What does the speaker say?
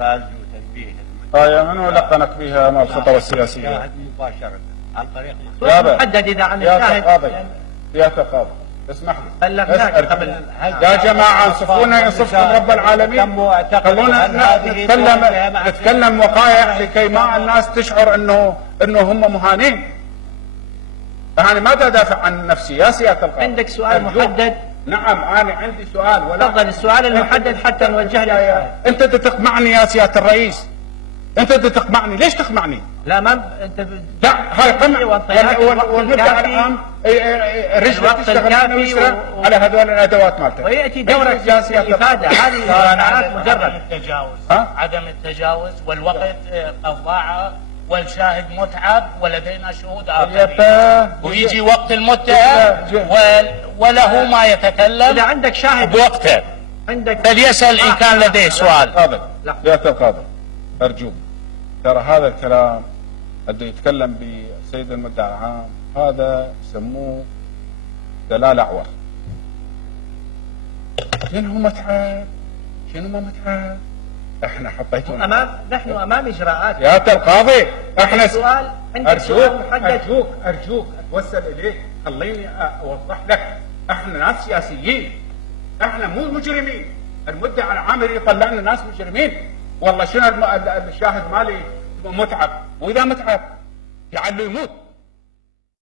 فأرجو تنبيه المتابعين. منو لقنك بها مال الخطوة السياسية؟ شاهد مباشرة عن طريق محدد إذا عن الشاهد. يا تقاضي اسمح لي بلغناك قبل. يا جماعة انصفونا ينصفكم رب العالمين. خلونا نتكلم وقائع لكي ما الناس تشعر انه هم مهانين. أنا ما أدافع عن نفسي يا سيادة القاضي. عندك سؤال محدد؟ نعم أنا عندي سؤال. تفضل السؤال المحدد حتى نوجه لك. أنت تقمعني يا سيادة الرئيس، أنت تقمعني. ليش تقمعني؟ لا ما أنت لا هاي قمع والمبدأ العام رجلة تشتغل على هذول الأدوات مالته. ويأتي دورك الإفادة. هذه ساعات مجرد عدم التجاوز والوقت قد ضاع والشاهد متعب ولدينا شهود آخرين ويجي وقت المتهم وله ما يتكلم. إذا عندك شاهد بوقته فليسأل إن كان لديه سؤال. يا القاضي أرجوك، ترى هذا الكلام اللي يتكلم بسيد المدعي العام هذا يسموه دلال أعور. شنو متعب؟ شنو ما متعب؟ احنا حطيتونا نحن امام اجراءات. يا القاضي احنا سؤال عندك سؤال محدد. ارجوك اتوسل اليك خليني اوضح لك. احنا ناس سياسيين، احنا مو مجرمين. المدعي العام يطلع لنا ناس مجرمين. والله شنو الشاهد مالي متعب، واذا متعب لعله يموت.